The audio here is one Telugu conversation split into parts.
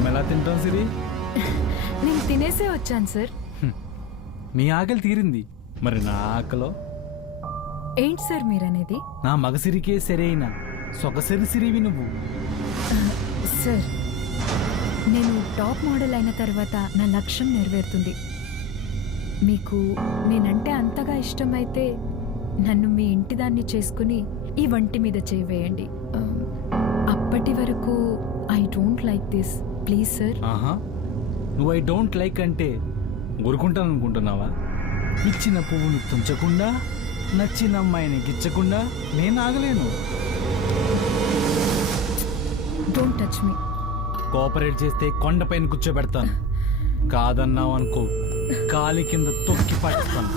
మనం ఎలా తింటాం సిరి? నేను తినేసే వచ్చాను సార్. నీ ఆకలి తీరింది, మరి నా ఆకలో? ఏంటి సార్ మీరనేది? నా మగసిరికే సరైన సొగసిరి సిరివి నువ్వు. సార్, నేను టాప్ మోడల్ అయిన తర్వాత నా లక్ష్యం నెరవేరుతుంది. మీకు నేనంటే అంతగా ఇష్టమైతే నన్ను మీ ఇంటిదాన్ని చేసుకుని ఈ వంటి మీద చేయవేయండి. అప్పటి వరకు I don't like this, please sir. ఆహా, నువ్వు ఐ డోంట్ లైక్ అంటే ఊరుకుంటాను అనుకుంటున్నావా? ఇచ్చిన పువ్వును తుంచకుండా, నచ్చిన అమ్మాయిని గిచ్చకుండా నేను ఆగలేను. Don't touch me. కోఆపరేట్ చేస్తే కొండపైన కూర్చోబెడతాను, కాదన్నావు అనుకో కాలి కింద తొక్కి పట్టుతాను.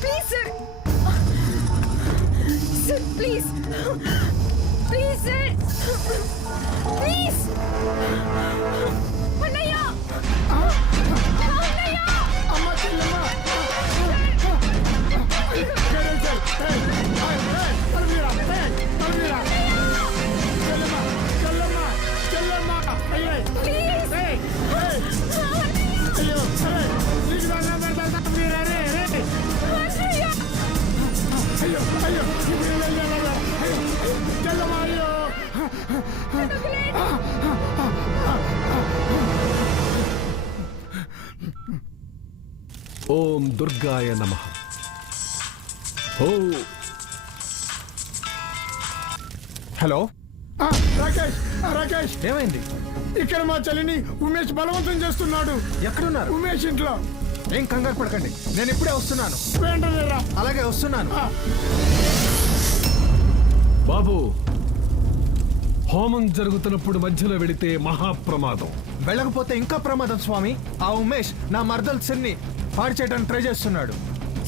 Please sir, sir please, please sir, please. అన్నయ్య, అన్నయ్య, అమ్మ చెల్లమ్మ ఓం దుర్గాయ నమః. ఓ హలో రాకేష్, రాకేష్ ఏమైంది? ఇక్కడ మా చెల్లిని ఉమేష్ బలవంతం చేస్తున్నాడు. ఎక్కడున్నారు? ఉమేష్ ఇంట్లో. ఏం కంగారు పడకండి, నేను ఇప్పుడే వస్తున్నాను. వెంటనే రా. అలాగే వస్తున్నాను. బాబు, హోమం జరుగుతున్నప్పుడు మధ్యలో వెళితే మహాప్రమాదం. వెళ్ళకపోతే ఇంకా ప్రమాదం స్వామి. ఆ ఉమేష్ నా మర్దల్ సిరిని పాడు చేయడానికి ట్రై చేస్తున్నాడు.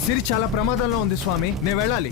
సిరి చాలా ప్రమాదంలో ఉంది స్వామి, నేను వెళ్ళాలి.